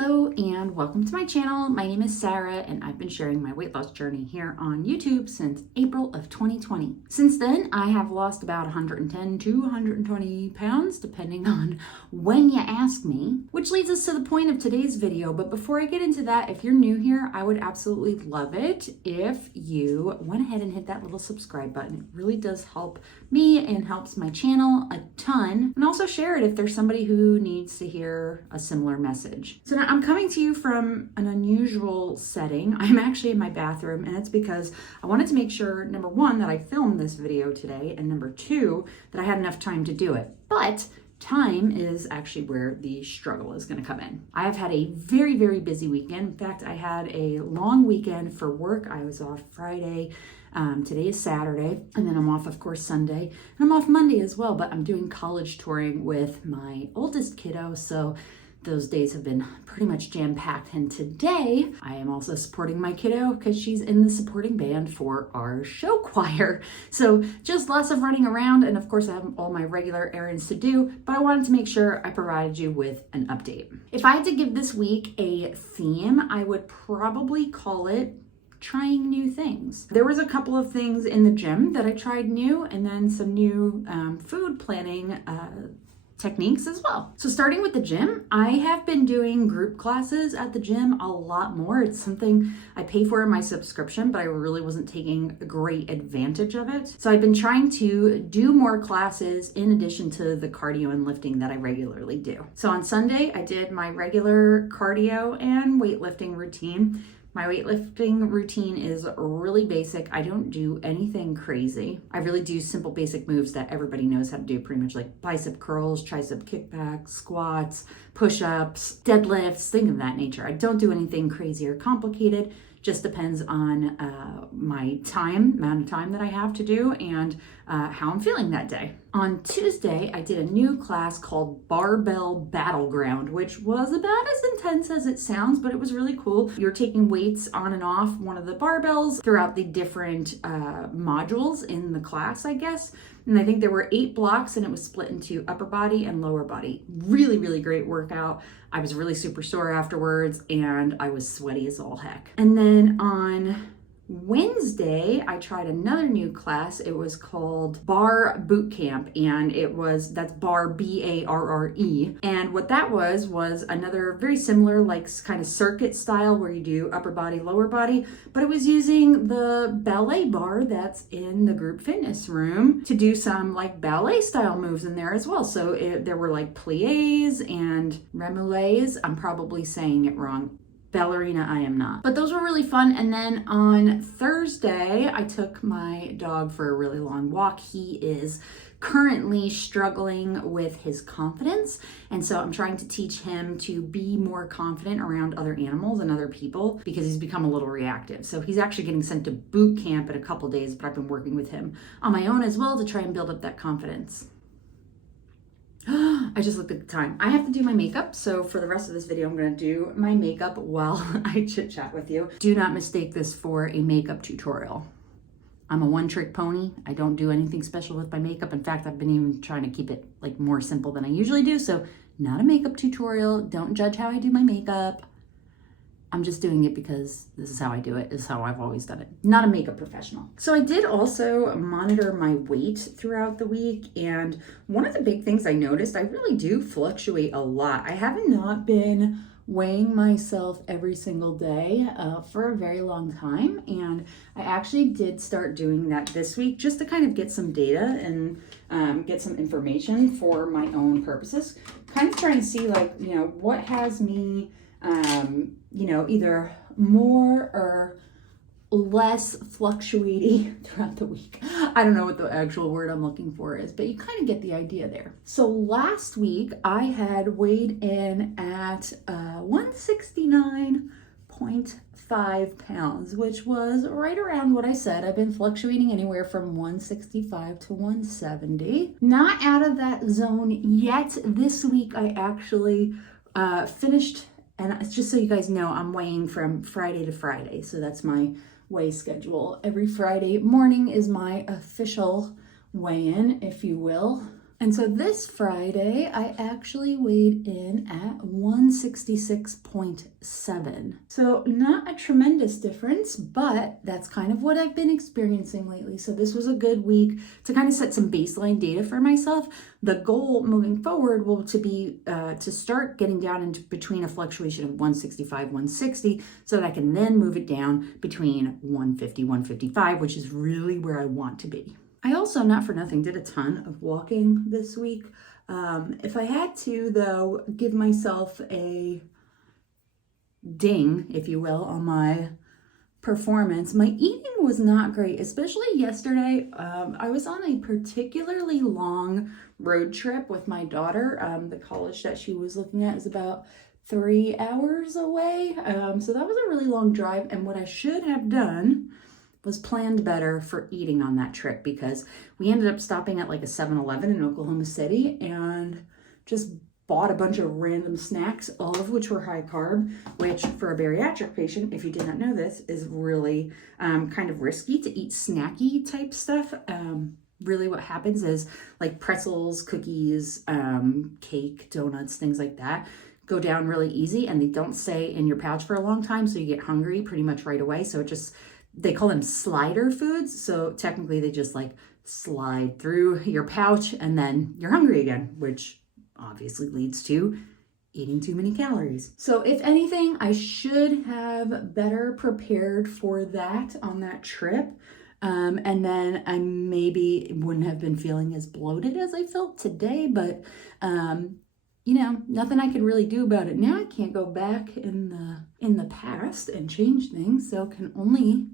Hello and welcome to my channel. My name is Sarah and I've been sharing my weight loss journey here on YouTube since April of 2020. Since then, I have lost about 110 to 120 pounds depending on when you ask me, which leads us to the point of today's video. But before I get into that, if you're new here, I would absolutely love it if you went ahead and hit that little subscribe button. It really does help me and helps my channel a ton. And also share it if there's somebody who needs to hear a similar message. So now I'm coming to you from an unusual setting. I'm actually in my bathroom, and it's because I wanted to make sure, number one, that I filmed this video today, and number two, that I had enough time to do it. But time is actually where the struggle is going to come in. I have had a very, very busy weekend. In fact, I had a long weekend for work. I was off Friday. Today is Saturday, and then I'm off, of course, Sunday, and I'm off Monday as well, but I'm doing college touring with my oldest kiddo, so those days have been pretty much jam-packed. And today I am also supporting my kiddo because she's in the supporting band for our show choir. So just lots of running around, and of course I have all my regular errands to do, but I wanted to make sure I provided you with an update. If I had to give this week a theme, I would probably call it trying new things. There was a couple of things in the gym that I tried new, and then some new food planning techniques as well. So starting with the gym, I have been doing group classes at the gym a lot more. It's something I pay for in my subscription, but I really wasn't taking great advantage of it. So I've been trying to do more classes in addition to the cardio and lifting that I regularly do. So on Sunday, I did my regular cardio and weightlifting routine. My weightlifting routine is really basic. I don't do anything crazy. I really do simple basic moves that everybody knows how to do, pretty much like bicep curls, tricep kickbacks, squats, push-ups, deadlifts, things of that nature. I don't do anything crazy or complicated. Just depends on my amount of time that I have to do and how I'm feeling that day. On Tuesday, I did a new class called Barbell Battleground, which was about as intense as it sounds, but it was really cool. You're taking weights on and off one of the barbells throughout the different modules in the class, I guess. And I think there were 8 blocks, and it was split into upper body and lower body. Really, really great workout. I was really super sore afterwards, and I was sweaty as all heck. And then on Wednesday, I tried another new class. It was called Bar Boot Camp, and that's bar B-A-R-R-E. And what that was another very similar, like kind of circuit style where you do upper body, lower body, but it was using the ballet bar that's in the group fitness room to do some like ballet style moves in there as well. So there were like pliés and remolets. I'm probably saying it wrong. Ballerina, I am not. But those were really fun. And then on Thursday, I took my dog for a really long walk. He is currently struggling with his confidence. And so I'm trying to teach him to be more confident around other animals and other people because he's become a little reactive. So he's actually getting sent to boot camp in a couple days, but I've been working with him on my own as well to try and build up that confidence. I just looked at the time. I have to do my makeup, so for the rest of this video, I'm going to do my makeup while I chit chat with you. Do not mistake this for a makeup tutorial. I'm a one-trick pony. I don't do anything special with my makeup. In fact, I've been even trying to keep it like more simple than I usually do, so not a makeup tutorial. Don't judge how I do my makeup. I'm just doing it because this is how I do it. This is how I've always done it. Not a makeup professional. So I did also monitor my weight throughout the week. And one of the big things I noticed, I really do fluctuate a lot. I have not been weighing myself every single day for a very long time. And I actually did start doing that this week just to kind of get some data and get some information for my own purposes. Kind of trying to see like, what has me either more or less fluctuating throughout the week. I don't know what the actual word I'm looking for is, but you kind of get the idea there. So last week I had weighed in at 169.5 pounds, which was right around what I said. I've been fluctuating anywhere from 165 to 170. Not out of that zone yet. This week I actually finished. And it's just so you guys know, I'm weighing from Friday to Friday. So that's my weigh schedule. Every Friday morning is my official weigh-in, if you will. And so this Friday, I actually weighed in at 166.7. So not a tremendous difference, but that's kind of what I've been experiencing lately. So this was a good week to kind of set some baseline data for myself. The goal moving forward will be to start getting down into between a fluctuation of 165, 160, so that I can then move it down between 150, 155, which is really where I want to be. I also, not for nothing, did a ton of walking this week. If I had to, though, give myself a ding, if you will, on my performance, my eating was not great, especially yesterday. I was on a particularly long road trip with my daughter. The college that she was looking at is about 3 hours away. So that was a really long drive. And what I should have done was planned better for eating on that trip, because we ended up stopping at like a 7-Eleven in Oklahoma City and just bought a bunch of random snacks, all of which were high carb, which for a bariatric patient, if you did not know this, is really kind of risky to eat snacky type stuff. Really what happens is like pretzels, cookies, cake, donuts, things like that go down really easy, and they don't stay in your pouch for a long time, so you get hungry pretty much right away. So it just, they call them slider foods. So technically they just like slide through your pouch and then you're hungry again, which obviously leads to eating too many calories. So if anything, I should have better prepared for that on that trip. And then I maybe wouldn't have been feeling as bloated as I felt today, but you know, nothing I could really do about it. Now I can't go back in the past and change things, so can only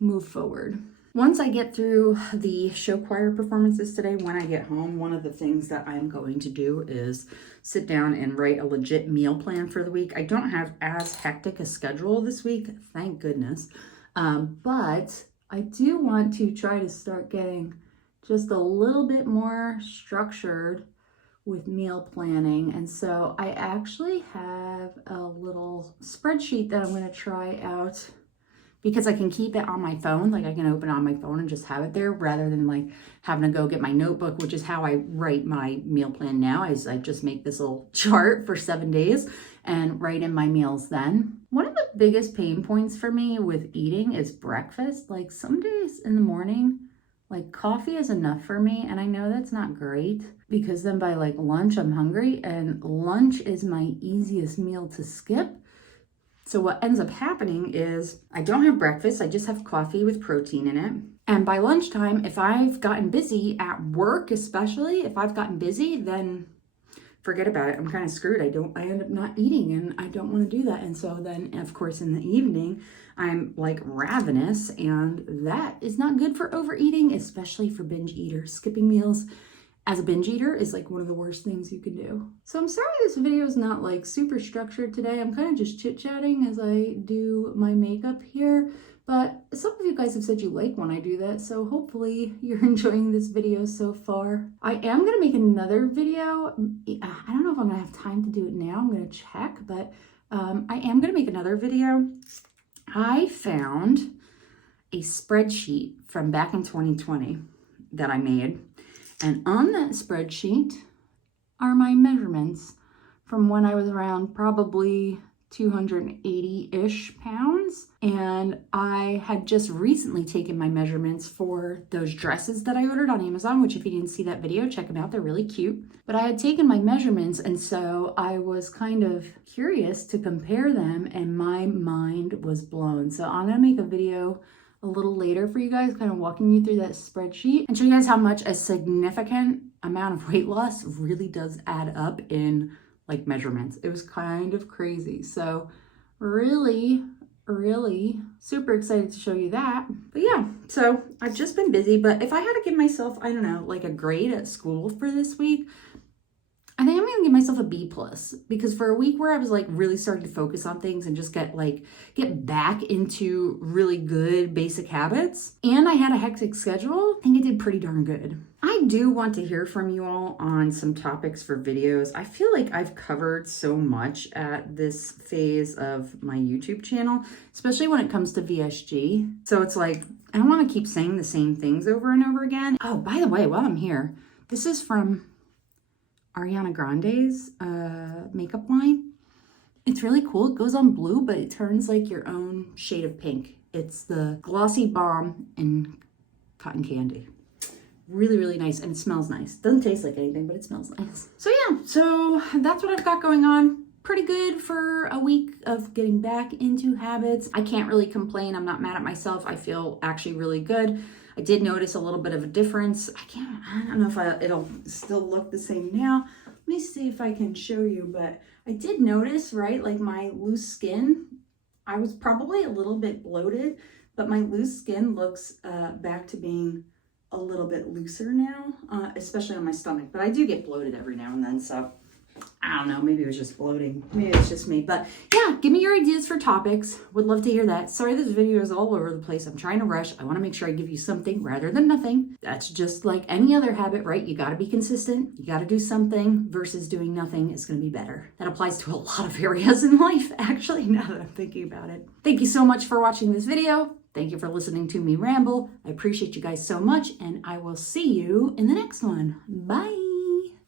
move forward. Once I get through the show choir performances today, when I get home, one of the things that I'm going to do is sit down and write a legit meal plan for the week. I don't have as hectic a schedule this week, thank goodness. But I do want to try to start getting just a little bit more structured with meal planning. And so I actually have a little spreadsheet that I'm going to try out, because I can keep it on my phone. Like I can open it on my phone and just have it there, rather than like having to go get my notebook, which is how I write my meal plan now. I just make this little chart for 7 days and write in my meals then. One of the biggest pain points for me with eating is breakfast. Like some days in the morning, like coffee is enough for me. And I know that's not great, because then by like lunch, I'm hungry, and lunch is my easiest meal to skip. So what ends up happening is I don't have breakfast. I just have coffee with protein in it. And by lunchtime, if I've gotten busy at work, especially if I've gotten busy, then forget about it. I'm kind of screwed. I end up not eating, and I don't want to do that. And so then, of course, in the evening, I'm like ravenous, and that is not good for overeating, especially for binge eaters. Skipping meals as a binge eater is like one of the worst things you can do. So I'm sorry this video is not like super structured today. I'm kind of just chit-chatting as I do my makeup here, but some of you guys have said you like when I do that, so hopefully you're enjoying this video so far. I am going to make another video. I don't know if I'm going to have time to do it now. I'm going to check, but I am going to make another video. I found a spreadsheet from back in 2020 that I made. And on that spreadsheet are my measurements from when I was around probably 280-ish pounds. And I had just recently taken my measurements for those dresses that I ordered on Amazon, which if you didn't see that video, check them out. They're really cute. But I had taken my measurements, and so I was kind of curious to compare them, and my mind was blown. So I'm gonna make a video a little later for you guys, kind of walking you through that spreadsheet and show you guys how much a significant amount of weight loss really does add up in like measurements. It was kind of crazy. So really super excited to show you that. But yeah, so I've just been busy, but if I had to give myself, I don't know, like a grade at school for this week, I think I'm gonna give myself a B+, because for a week where I was like really starting to focus on things and just get back into really good basic habits, and I had a hectic schedule, I think I did pretty darn good. I do want to hear from you all on some topics for videos. I feel like I've covered so much at this phase of my YouTube channel, especially when it comes to VSG. So it's like, I don't want to keep saying the same things over and over again. Oh, by the way, while I'm here, this is from Ariana Grande's makeup line. It's really cool. It goes on blue, but it turns like your own shade of pink. It's the Glossy Balm in Cotton Candy. Really, really nice, and it smells nice. Doesn't taste like anything, but it smells nice. So yeah, so that's what I've got going on. Pretty good for a week of getting back into habits. I can't really complain. I'm not mad at myself. I feel actually really good. I did notice a little bit of a difference. I don't know if it'll still look the same now. Let me see if I can show you, but I did notice, right, like my loose skin, I was probably a little bit bloated, but my loose skin looks back to being a little bit looser now, especially on my stomach. But I do get bloated every now and then, so I don't know, maybe it was just bloating. Maybe it's just me. But yeah, give me your ideas for topics. Would love to hear that. Sorry this video is all over the place. I'm trying to rush. I want to make sure I give you something rather than nothing. That's just like any other habit, right? You got to be consistent. You got to do something versus doing nothing is going to be better. That applies to a lot of areas in life, actually, now that I'm thinking about it. Thank you so much for watching this video. Thank you for listening to me ramble. I appreciate you guys so much, and I will see you in the next one. Bye.